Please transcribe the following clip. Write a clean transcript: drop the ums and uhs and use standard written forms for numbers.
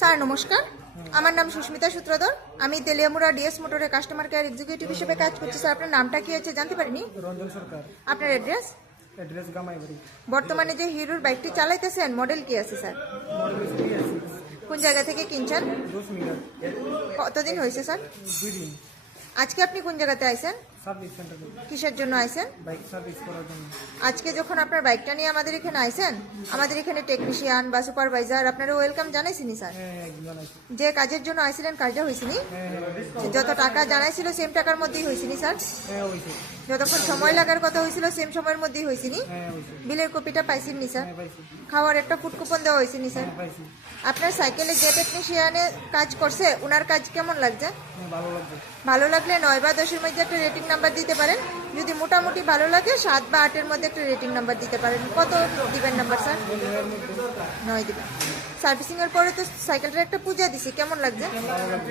Sir নমস্কার, আমার নাম সুস্মিতা সূত্রধর। আমি তেলিয়ামুড়া ডিএস মোটরের কাস্টমার কেয়ার এক্সিকিউটিভ হিসেবে কাজ করছি। স্যার আপনার নামটা কি আছে জানতে পারিনি? রঞ্জন সরকার। আপনার অ্যাড্রেস? অ্যাড্রেস গামাইবাড়ি। বর্তমানে যে হিরোর বাইকটি চালাইতেছেন মডেল কি আছে স্যার? Model BS6। কোন জায়গা থেকে কিনছেন? 10 মিটার। কতদিন হয়েছে স্যার? 2 দিন। আজকে আপনি কোন জায়গাতে আইছেন? সার্ভিস সেন্টারে কিসের জন্য আইছেন? বাইক সার্ভিস করার জন্য। আজকে যখন আপনার বাইকটা নিয়ে আমাদের এখানে আইছেন, আমাদের এখানে টেকনিশিয়ান বা সুপারভাইজার আপনারা ওয়েলকাম জানাইছিনি স্যার? হ্যাঁ, একজন আছে। যে কাজের জন্য আইছিলেন কাজটা হয়েছিনি? হ্যাঁ, যত টাকা জানাইছিল সেম টাকার মধ্যেই হয়েছিনি স্যার? হ্যাঁ হইছে। যতক্ষণ সময় লাগার কথা হয়েছিল সেম সময়ের মধ্যেই হয়েছিনি? হ্যাঁ হইছে। বিলের কপিটা পাইছেননি স্যার? হ্যাঁ পাইছি। খাওয়ার একটা ফুড কুপন দেওয়া হয়েছেনি স্যার? হ্যাঁ পাইছি। আপনার সাইকেলে যে টেকনিশিয়ানে কাজ করছে ওনার কাজ কেমন লাগছে? হ্যাঁ ভালো লাগবে। ভালো লাগলে 9 বা 10-এর মধ্যে একটা রেটিং নাম্বার দিতে পারেন। যদি মোটামুটি ভালো লাগে 7 বা 8-এর মধ্যে একটা রেটিং নাম্বার দিতে পারেন। কত দিবেন নাম্বার স্যার? 9 দিবেন। সার্ভিসিং এর পরে তো সাইকেলটার একটা পূজা দিছি, কেমন লাগছে? ভালো লাগবে।